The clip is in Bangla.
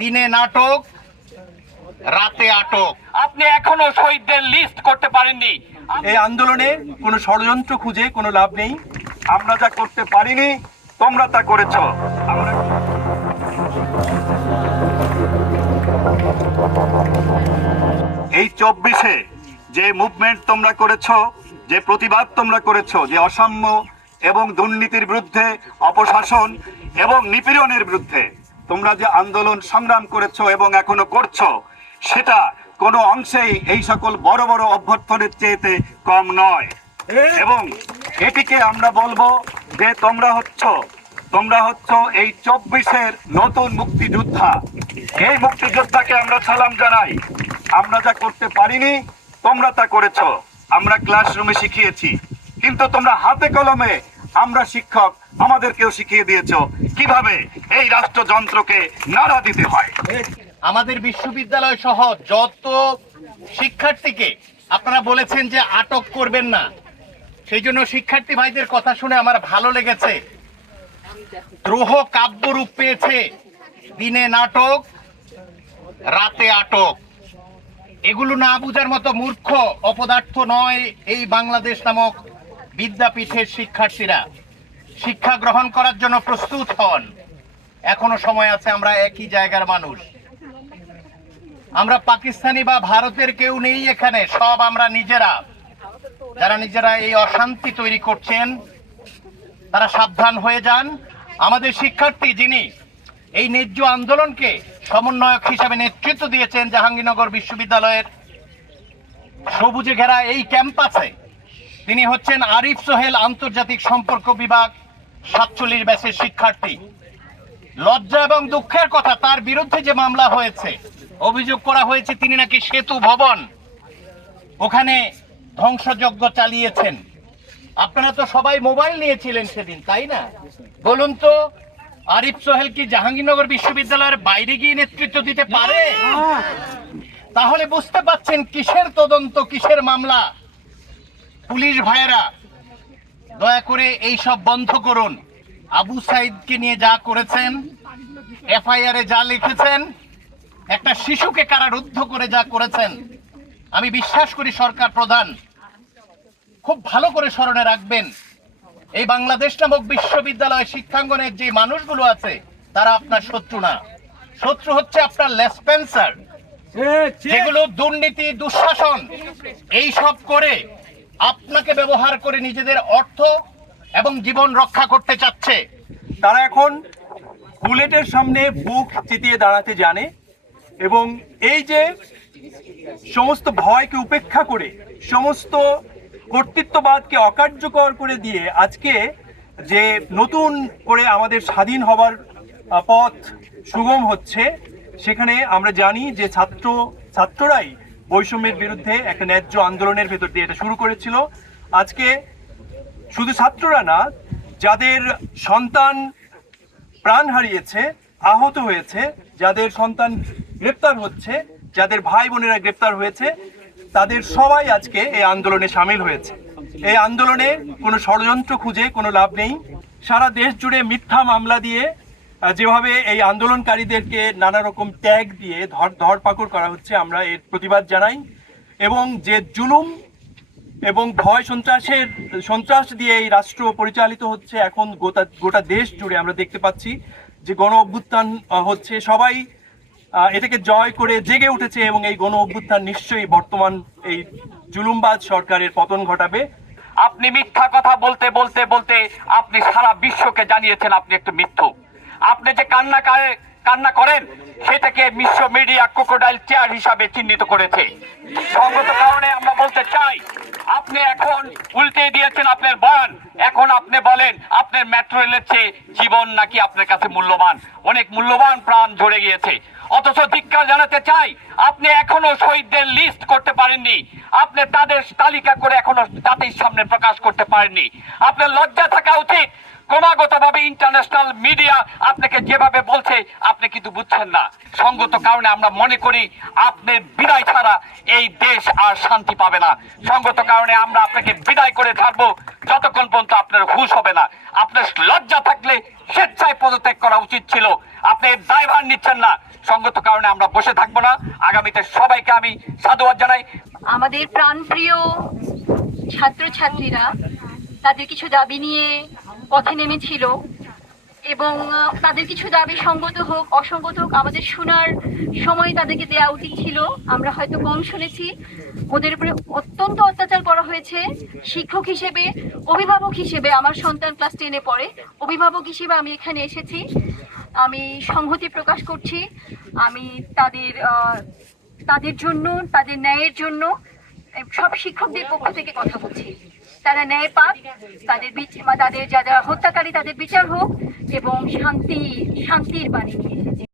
দিনে নাটক, রাতে আটক। আপনি এখনো শহীদদের লিস্ট করতে পারেননি। এই আন্দোলনে কোনো ষড়যন্ত্র খুঁজে কোনো লাভ নেই। আমরা যা করতে পারিনি, তোমরা তা করেছো। আমরা এই 24-এ যে মুভমেন্ট তোমরা করেছো, যে প্রতিবাদ তোমরা করেছো, যে অসাম্য এবং দুর্নীতির বিরুদ্ধে, অপশাসন এবং নিপীড়নের বিরুদ্ধে তোমরা যে আন্দোলন সংগ্রাম করেছো এবং এখনো করছো, সেটা কোনো অংশেই এই সকল বড় বড় অভ্যর্থনের চেয়েতে কম নয়। এবং এটিকে আমরা বলবো যে তোমরা হচ্ছ এই 24-এর নতুন মুক্তিযোদ্ধা। এই মুক্তিযোদ্ধাকে আমরা সালাম জানাই। আমরা যা করতে পারিনি, তোমরা তা করেছো। আমরা ক্লাসরুমে শিখিয়েছি, কিন্তু তোমরা হাতে কলমে, আমরা শিক্ষক, আমাদেরকেও শিখিয়ে দিয়েছো কিভাবে এই রাষ্ট্রযন্ত্রকে নাড়া দিতে হয়। আমাদের বিশ্ববিদ্যালয় সহ যত শিক্ষার্থীকে আপনারা বলেছেন যে আটক করবেন না, সেই জন্য শিক্ষার্থী ভাইদের কথা শুনে আমার ভালো লেগেছে। দ্রোহ কাব্য রূপ পেয়েছে। দিনে নাটক, রাতে আটক। এগুলো না বুঝার মতো মূর্খ অপদার্থ নয় এই বাংলাদেশ নামক বিদ্যাপীঠের শিক্ষার্থীরা। শিক্ষা গ্রহণ করার জন্য প্রস্তুত হন, এখনো সময় আছে। আমরা একই জায়গার মানুষ। আমরা পাকিস্তানি বা ভারতের কেউ নেই এখানে, সব আমরা নিজেরা। যারা এই অশান্তি তৈরি করছেন তারা সাবধান হয়ে যান। আমাদের শিক্ষার্থী যিনি এই ন্যায্য আন্দোলনকে সমন্বয়ক হিসাবে নেতৃত্ব দিয়েছেন জাহাঙ্গীরনগর বিশ্ববিদ্যালয়ের সবুজে ঘেরা এই ক্যাম্পাসে, তিনি হচ্ছেন আরিফ সোহেল, আন্তর্জাতিক সম্পর্ক বিভাগ 47 ব্যাচের শিক্ষার্থী। লজ্জা এবং দুঃখের কথা, তার বিরুদ্ধে যে মামলা হয়েছে, অভিযোগ করা হয়েছে তিনি নাকি সেতু ভবন ওখানে ধ্বংসযজ্ঞ চালিয়েছেন। আপনারা তো সবাই মোবাইল নিয়েছিলেন সেদিন, তাই না? বলুন তো, আরিফ সোহেল কি জাহাঙ্গীরনগর বিশ্ববিদ্যালয়ের বাইরে গিয়ে নেতৃত্ব দিতে পারে? তাহলে বুঝতে পাচ্ছেন কিসের তদন্ত, কিসের মামলা। পুলিশ ভাইয়েরা, দয়া করে এই সব বন্ধ করুন। আবু সাইদকে নিয়ে যা করেছেন, এফআইআর-এ যা লিখেছেন, একটা শিশুকে কারারুদ্ধ করে যা করেছেন, আমি বিশ্বাস করি সরকার প্রধান খুব ভালো করে স্মরণে রাখবেন। এই বাংলাদেশ নামক বিশ্ববিদ্যালয় শিক্ষাঙ্গনের যে মানুষগুলো আছে তারা আপনার শত্রু না। শত্রু হচ্ছে আপনার লেসপেন্সার, যেগুলো দুর্নীতি, দুঃশাসন এই সব করে আপনাকে ব্যবহার করে নিজেদের অর্থ এবং জীবন রক্ষা করতে চাচ্ছে। তারা এখন বুলেটের সামনে বুক চিতিয়ে দাঁড়াতে জানে এবং এই যে সমস্ত ভয়কে উপেক্ষা করে, সমস্ত কর্তৃত্ববাদকে অকার্যকর করে দিয়ে আজকে যে নতুন করে আমাদের স্বাধীন হবার পথ সুগম হচ্ছে, সেখানে আমরা জানি যে ছাত্ররাই বৈষম্যের বিরুদ্ধে একটা ন্যায্য আন্দোলনের ভেতর দিয়ে এটা শুরু করেছিল। আজকে শুধু ছাত্ররা না, যাদের সন্তান প্রাণ হারিয়েছে, আহত হয়েছে, যাদের সন্তান গ্রেপ্তার হচ্ছে, যাদের ভাই বোনেরা গ্রেপ্তার হয়েছে, তাদের সবাই আজকে এই আন্দোলনে সামিল হয়েছে। এই আন্দোলনে কোনো ষড়যন্ত্র খুঁজে কোনো লাভ নেই। সারা দেশ জুড়ে মিথ্যা মামলা দিয়ে যেভাবে এই আন্দোলনকারীদেরকে নানা রকম ট্যাগ দিয়ে ধরপাকড় করা হচ্ছে, আমরা এর প্রতিবাদ জানাই। এবং যে জুলুম এবং ভয় সন্ত্রাস দিয়ে এই রাষ্ট্র পরিচালিত হচ্ছে এখন গোটা দেশ জুড়ে, আমরা দেখতে পাচ্ছি যে গণ অভ্যুত্থান হচ্ছে। সবাই এটাকে জয় করে জেগে উঠেছে এবং এই গণ অভ্যুত্থান নিশ্চয়ই বর্তমান এই জুলুমবাজ সরকারের পতন ঘটাবে। আপনি মিথ্যা কথা বলতে বলতে বলতে আপনি সারা বিশ্বকে জানিয়েছেন আপনি একটু মিথ্যু। আপনি যে কান্না করেন সেটাকে বিশ্ব মিডিয়া ক্রোকোডাইল চেয়ার হিসাবে চিহ্নিত করেছে। সঙ্গত কারণে আমরা বলতে চাই, আপনি এখন উল্টে দিয়েছেন আপনার বয়ান। এখন আপনি বলেন আপনার মেট্রো রেলের চেয়ে জীবন নাকি আপনার কাছে মূল্যবান, অনেক মূল্যবান প্রাণ ঝরে গিয়েছে। অথচ ধিক্কার জানাতে চাই, আপনি এখনো শহীদদের লিস্ট করতে পারেননি। আপনি তাদের তালিকা করে এখনো জাতির সামনে প্রকাশ করতে পারেননি। আপনার লজ্জা থাকা উচিত। ক্রমাগতভাবে ইন্টারন্যাশনাল মিডিয়া আপনাকে যেভাবে বলছে আপনি কিন্তু বুঝছেন না। সঙ্গত কারণে আমরা মনে করি আপনার বিদায় ছাড়া এই দেশ আর শান্তি পাবে না। সঙ্গত কারণে আমরা আপনাকে বিদায় করে ছাড়বো। যতক্ষণ পর্যন্ত আপনার হুঁশ হবে না। আপনার লজ্জা থাকলে স্বেচ্ছায় পদত্যাগ করা উচিত ছিল। আপনি এর দায়ভার নিচ্ছেন না, সঙ্গত কারণে আমরা বসে থাকবো না। আগামীতে সবাইকে আমি সাধুবাদ জানাই। আমাদের প্রাণপ্রিয় ছাত্রছাত্রীরা তাদের কিছু দাবি নিয়ে পথে নেমেছিল এবং তাদের কিছু দাবি সঙ্গত হোক অসঙ্গত হোক আমাদের শোনার সময় তাদেরকে দেওয়া উচিত ছিল। আমরা হয়তো কম শুনেছি। ওদের উপরে অত্যন্ত অত্যাচার করা হয়েছে। শিক্ষক হিসেবে, অভিভাবক হিসেবে, আমার সন্তান ক্লাস 10-এ পড়ে, অভিভাবক হিসেবে আমি এখানে এসেছি। আমি সংহতি প্রকাশ করছি। আমি তাদের জন্য, তাদের ন্যায়ের জন্য সব শিক্ষকদের পক্ষ থেকে কথা বলছি। তারা ন্যায় পাক, তাদের যারা হত্যাকারী তাদের বিচার হোক এবং শান্তির বাণী নিয়ে এসেছি।